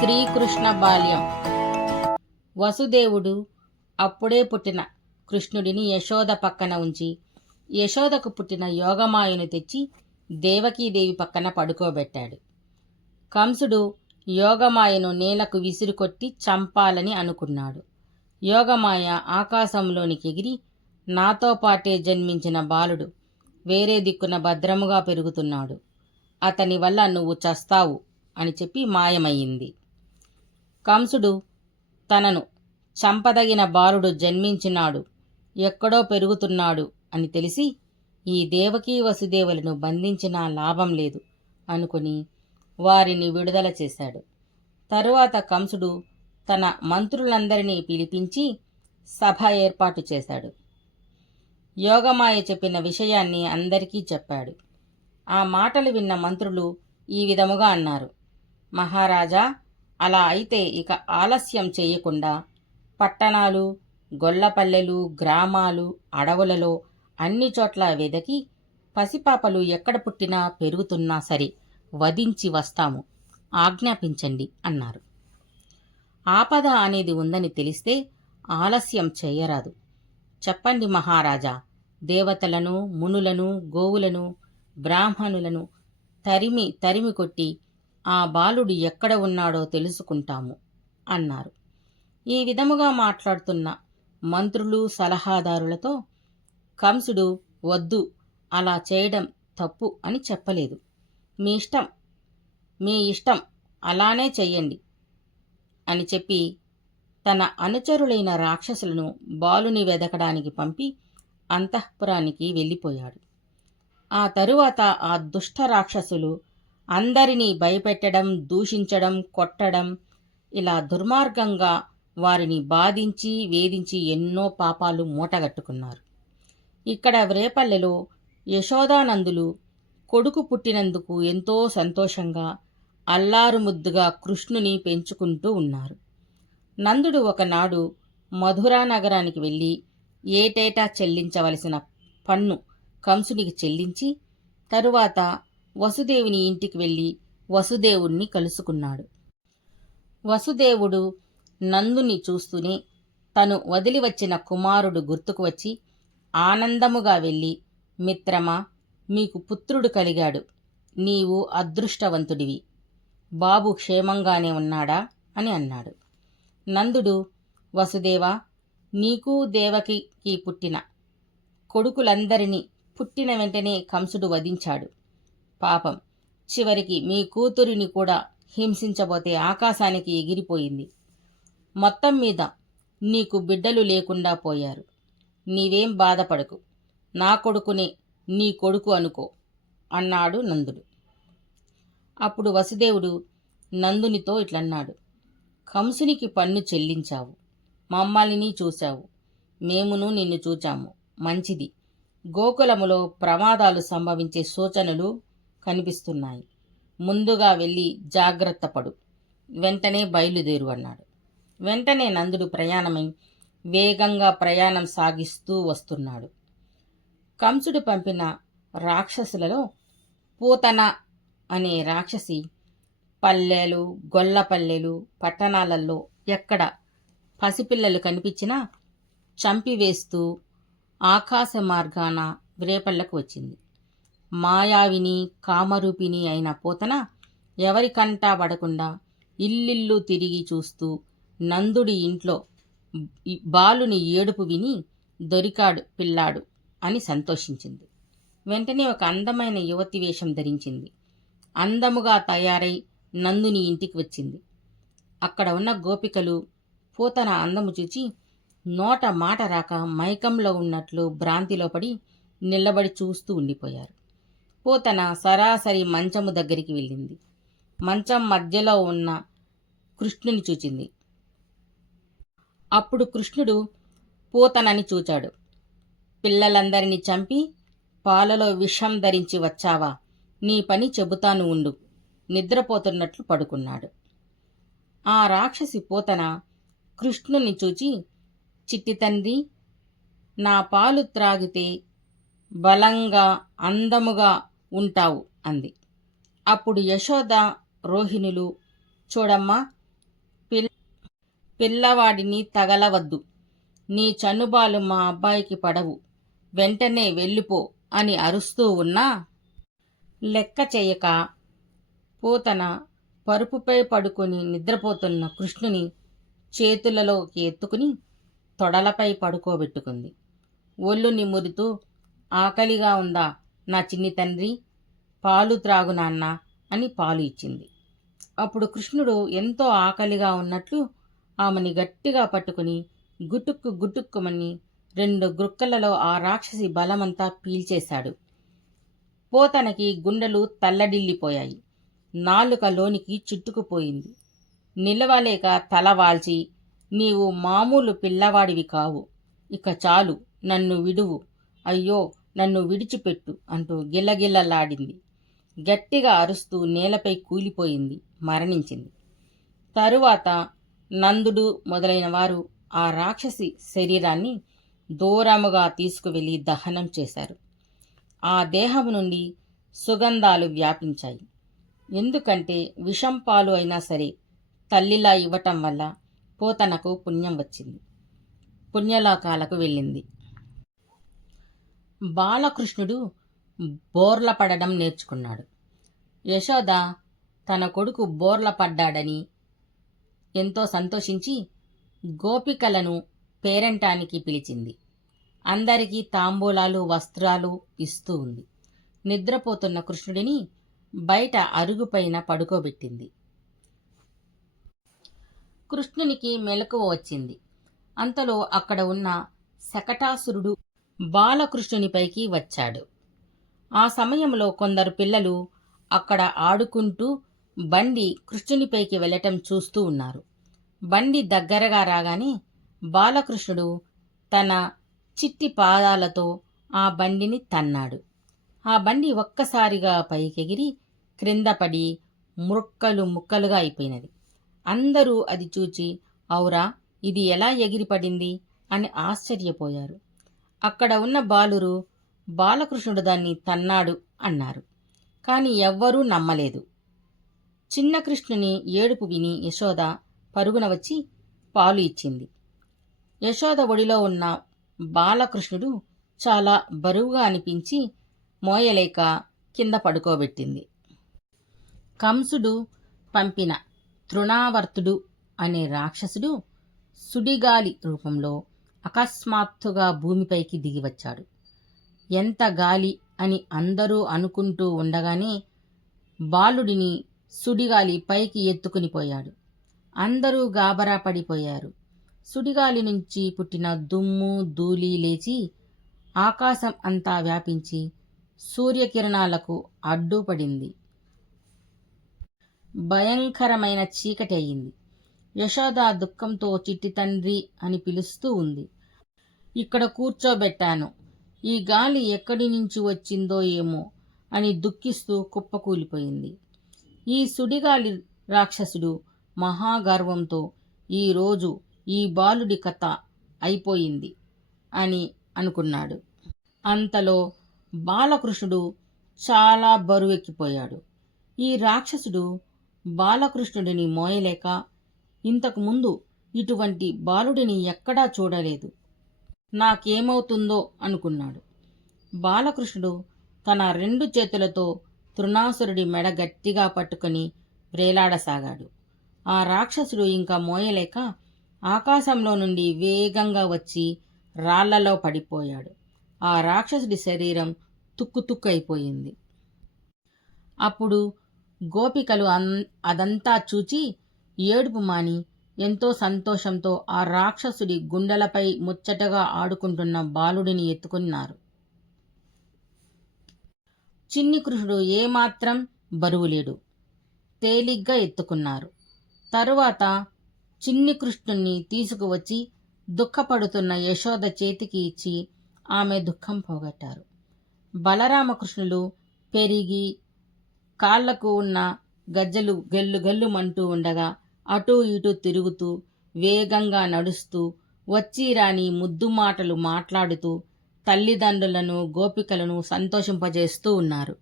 శ్రీకృష్ణ బాల్యం. వసుదేవుడు అప్పుడే పుట్టిన కృష్ణుడిని యశోద పక్కన ఉంచి యశోదకు పుట్టిన యోగమాయను తెచ్చి దేవకీదేవి పక్కన పడుకోబెట్టాడు. కంసుడు యోగమాయను నేలకు విసిరుకొట్టి చంపాలని అనుకున్నాడు. యోగమాయ ఆకాశంలోనికి ఎగిరి నాతో పాటే జన్మించిన బాలుడు వేరే దిక్కున భద్రముగా పెరుగుతున్నాడు. అతని వల్ల నువ్వు చస్తావు అని చెప్పి మాయమయ్యింది. కంసుడు తనను చంపదగిన బాలుడు జన్మించినాడు ఎక్కడో పెరుగుతున్నాడు అని తెలిసి ఈ దేవకీ వసుదేవులను బంధించినా లాభం లేదు అనుకుని వారిని విడుదల చేశాడు. తరువాత కంసుడు తన మంత్రులందరినీ పిలిపించి సభ ఏర్పాటు చేశాడు. యోగమాయ చెప్పిన విషయాన్ని అందరికీ చెప్పాడు. ఆ మాటలు విన్న మంత్రులు ఈ విధముగా అన్నారు. మహారాజా అలా అయితే ఇక ఆలస్యం చేయకుండా పట్టణాలు గొల్లపల్లెలు గ్రామాలు అడవులలో అన్ని చోట్ల వెదకి పసిపాపలు ఎక్కడ పుట్టినా పెరుగుతున్నా సరే వధించి వస్తాము. ఆజ్ఞాపించండి అన్నారు. ఆపద అనేది ఉందని తెలిస్తే ఆలస్యం చేయరాదు. చెప్పండి మహారాజా దేవతలను మునులను గోవులను బ్రాహ్మణులను తరిమి తరిమి కొట్టి ఆ బాలుడు ఎక్కడ ఉన్నాడో తెలుసుకుంటాము అన్నారు. ఈ విధముగా మాట్లాడుతున్న మంత్రులు సలహాదారులతో కంసుడు వద్దు అలా చేయడం తప్పు అని చెప్పలేదు. మీ ఇష్టం మీ ఇష్టం అలానే చెయ్యండి అని చెప్పి తన అనుచరులైన రాక్షసులను బాలుని వెదకడానికి పంపి అంతఃపురానికి వెళ్ళిపోయాడు. ఆ తరువాత ఆ దుష్ట రాక్షసులు అందరినీ భయపెట్టడం దూషించడం కొట్టడం ఇలా దుర్మార్గంగా వారిని బాధించి వేధించి ఎన్నో పాపాలు మూటగట్టుకున్నారు. ఇక్కడ వ్రేపల్లెలో యశోదానందులు కొడుకు పుట్టినందుకు ఎంతో సంతోషంగా అల్లారు ముద్దుగా కృష్ణుని పెంచుకుంటూ ఉన్నారు. నందుడు ఒకనాడు మధురా నగరానికి వెళ్ళి ఏటేటా చెల్లించవలసిన పన్ను కంసునికి చెల్లించి తరువాత వసుదేవుని ఇంటికి వెళ్ళి వసుదేవుణ్ణి కలుసుకున్నాడు. వసుదేవుడు నందుని చూస్తూనే తను వదిలి వచ్చిన కుమారుడు గుర్తుకు వచ్చి ఆనందముగా వెళ్ళి మిత్రమా మీకు పుత్రుడు కలిగాడు. నీవు అదృష్టవంతుడివి. బాబు క్షేమంగానే ఉన్నాడా? అని అన్నాడు. నందుడు వసుదేవా నీకు దేవకికి పుట్టిన కొడుకులందరినీ పుట్టిన వెంటనే కంసుడు వధించాడు. పాపం. చివరికి మీ కూతురిని కూడా హింసించబోతే ఆకాశానికి ఎగిరిపోయింది. మొత్తం మీద నీకు బిడ్డలు లేకుండా పోయారు. నీవేం బాధపడకు. నా కొడుకునే నీ కొడుకు అనుకో అన్నాడు నందుడు. అప్పుడు వసుదేవుడు నందునితో ఇట్లన్నాడు. కంసునికి పన్ను చెల్లించావు. మమ్మల్ని చూశావు. మేమును నిన్ను చూచాము. మంచిది. గోకులములో ప్రమాదాలు సంభవించే సూచనలు కనిపిస్తున్నాయి. ముందుగా వెళ్ళి జాగ్రత్త పడు. వెంటనే బయలుదేరు అన్నాడు. వెంటనే నందుడు ప్రయాణమై వేగంగా ప్రయాణం సాగిస్తూ వస్తున్నాడు. కంసుడు పంపిన రాక్షసులలో పూతన అనే రాక్షసి పల్లెలు గొల్లపల్లెలు పట్టణాలలో ఎక్కడ పసిపిల్లలు కనిపించినా చంపివేస్తూ ఆకాశ మార్గాన వ్రేపల్లకు వచ్చింది. మాయావిని కామరూపిణి అయిన పూతన ఎవరికంటా పడకుండా ఇల్లిల్లు తిరిగి చూస్తూ నందుడి ఇంట్లో బాలుని ఏడుపు విని దొరికాడు పిల్లాడు అని సంతోషించింది. వెంటనే ఒక అందమైన యువతి వేషం ధరించింది. అందముగా తయారై నందుని ఇంటికి వచ్చింది. అక్కడ ఉన్న గోపికలు పూతన అందము చూచి నోట మాట రాక మైకంలో ఉన్నట్లు భ్రాంతిలో పడి నిలబడి చూస్తూ ఉండిపోయారు. పూతన సరాసరి మంచము దగ్గరికి వెళ్ళింది. మంచం మధ్యలో ఉన్న కృష్ణుని చూచింది. అప్పుడు కృష్ణుడు పూతనని చూచాడు. పిల్లలందరినీ చంపి పాలలో విషం ధరించి వచ్చావా? నీ పని చెబుతాను ఉండు. నిద్రపోతున్నట్లు పడుకున్నాడు. ఆ రాక్షసి పూతన కృష్ణుని చూచి చిట్టి తండ్రి నా పాలు త్రాగితే బలంగా అందముగా ఉంటావు అంది. అప్పుడు యశోద రోహిణులు చూడమ్మా పిల్లవాడిని తగలవద్దు. నీ చనుబాలు మా అబ్బాయికి పడవు. వెంటనే వెళ్ళిపో అని అరుస్తూ ఉన్నా. లెక్క చేయక పూతన పరుపుపై పడుకొని నిద్రపోతున్న కృష్ణుని చేతులలోకి ఎత్తుకుని తొడలపై పడుకోబెట్టుకుంది. ఒళ్ళు నిమురుతూ ఆకలిగా ఉందా? నా చిన్ని తండ్రి పాలు త్రాగు నాన్న అని పాలు ఇచ్చింది. అప్పుడు కృష్ణుడు ఎంతో ఆకలిగా ఉన్నట్లు ఆమెని గట్టిగా పట్టుకుని గుటుక్కు గుటుక్కుమని రెండు గుక్కలలో ఆ రాక్షసి బలమంతా పీల్చేశాడు. పోతనకి గుండెలు తల్లడిల్లిపోయాయి. నాలుక లోనికి చుట్టుకుపోయింది. నిలవలేక తల వాల్చి నీవు మామూలు పిల్లవాడివి కావు. ఇక చాలు నన్ను విడువు. అయ్యో నన్ను విడిచిపెట్టు అంటూ గిల్లగిల్లలాడింది. గట్టిగా అరుస్తూ నేలపై కూలిపోయింది మరణించింది. తరువాత నందుడు మొదలైన వారు ఆ రాక్షసి శరీరాన్ని దూరముగా తీసుకువెళ్ళి దహనం చేశారు. ఆ దేహం నుండి సుగంధాలు వ్యాపించాయి. ఎందుకంటే విషం పాలు అయినా సరే తల్లిలా ఇవ్వటం వల్ల పోతనకు పుణ్యం వచ్చింది. పుణ్యలోకాలకు వెళ్ళింది. బాలకృష్ణుడు బోర్ల పడడం నేర్చుకున్నాడు. యశోద తన కొడుకు బోర్ల పడ్డాడని ఎంతో సంతోషించి గోపికలను పేరంటానికి పిలిచింది. అందరికీ తాంబూలాలు వస్త్రాలు ఇస్తూ ఉంది. నిద్రపోతున్న కృష్ణుడిని బయట అరుగుపైన పడుకోబెట్టింది. కృష్ణునికి మెలకువ వచ్చింది. అంతలో అక్కడ ఉన్న శకటాసురుడు బాలకృష్ణునిపైకి వచ్చాడు. ఆ సమయంలో కొందరు పిల్లలు అక్కడ ఆడుకుంటూ బండి కృష్ణునిపైకి వెళ్ళటం చూస్తూ ఉన్నారు. బండి దగ్గరగా రాగానే బాలకృష్ణుడు తన చిట్టి పాదాలతో ఆ బండిని తన్నాడు. ఆ బండి ఒక్కసారిగా పైకెగిరి క్రింద పడి ముక్కలు ముక్కలుగా అయిపోయినది. అందరూ అది చూచి ఔరా ఇది ఎలా ఎగిరిపడింది? అని ఆశ్చర్యపోయారు. అక్కడ ఉన్న బాలురు బాలకృష్ణుడు దాన్ని తన్నాడు అన్నారు. కానీ ఎవ్వరూ నమ్మలేదు. చిన్న కృష్ణుని ఏడుపు విని యశోద పరుగున వచ్చి పాలు ఇచ్చింది. యశోద ఒడిలో ఉన్న బాలకృష్ణుడు చాలా బరువుగా అనిపించి మోయలేక కింద పడుకోబెట్టింది. కంసుడు పంపిన తృణావర్తుడు అనే రాక్షసుడు సుడిగాలి రూపంలో అకస్మాత్తుగా భూమిపైకి దిగివచ్చాడు ఎంత గాలి అని అందరూ అనుకుంటూ ఉండగానే బాలుడిని సుడిగాలి పైకి ఎత్తుకుని పోయాడు. అందరూ గాబరా పడిపోయారు. సుడిగాలి నుంచి పుట్టిన దుమ్ము ధూళి లేచి ఆకాశం అంతా వ్యాపించి సూర్యకిరణాలకు అడ్డుపడింది. భయంకరమైన చీకటి అయింది. యశోద దుఃఖంతో చిట్టి తండ్రి అని పిలుస్తూ ఉంది. ఇక్కడ కూర్చోబెట్టాను. ఈ గాలి ఎక్కడి నుంచి వచ్చిందో ఏమో అని దుఃఖిస్తూ కుప్పకూలిపోయింది ఈ సుడిగాలి రాక్షసుడు మహాగర్వంతో ఈరోజు ఈ బాలుడి కథ అయిపోయింది అని అనుకున్నాడు. అంతలో బాలకృష్ణుడు చాలా బరువెక్కిపోయాడు. ఈ రాక్షసుడు బాలకృష్ణుడిని మోయలేక ఇంతకుముందు ఇటువంటి బాలుడిని ఎక్కడా చూడలేదు. నాకేమవుతుందో అనుకున్నాడు. బాలకృష్ణుడు తన రెండు చేతులతో తృణాసురుడి మెడ గట్టిగా పట్టుకుని వ్రేలాడసాగాడు ఆ రాక్షసుడు ఇంకా మోయలేక ఆకాశంలో నుండి వేగంగా వచ్చి రాళ్ళలో పడిపోయాడు. ఆ రాక్షసుడి శరీరం తుక్కుతుక్కు అయిపోయింది. అప్పుడు గోపికలు అన్ అదంతా చూచి ఏడుపు మాని ఎంతో సంతోషంతో ఆ రాక్షసుడి గుండెలపై ముచ్చటగా ఆడుకుంటున్న బాలుడిని ఎత్తుకున్నారు. చిన్ని కృష్ణుడు ఏమాత్రం బరువులేడు. తేలిగ్గా ఎత్తుకున్నారు. తరువాత చిన్ని కృష్ణుణ్ణి తీసుకువచ్చి దుఃఖపడుతున్న యశోద చేతికి ఇచ్చి ఆమె దుఃఖం పోగొట్టారు. బలరామకృష్ణులు పెరిగి కాళ్ళకు ఉన్న గజ్జలు గల్లు గల్లుమంటూ ఉండగా అటూ ఇటూ తిరుగుతూ వేగంగా నడుస్తూ వచ్చి రాని ముద్దు మాటలు మాట్లాడుతూ తల్లిదండ్రులను గోపికలను సంతోషింపజేస్తూ ఉన్నారు.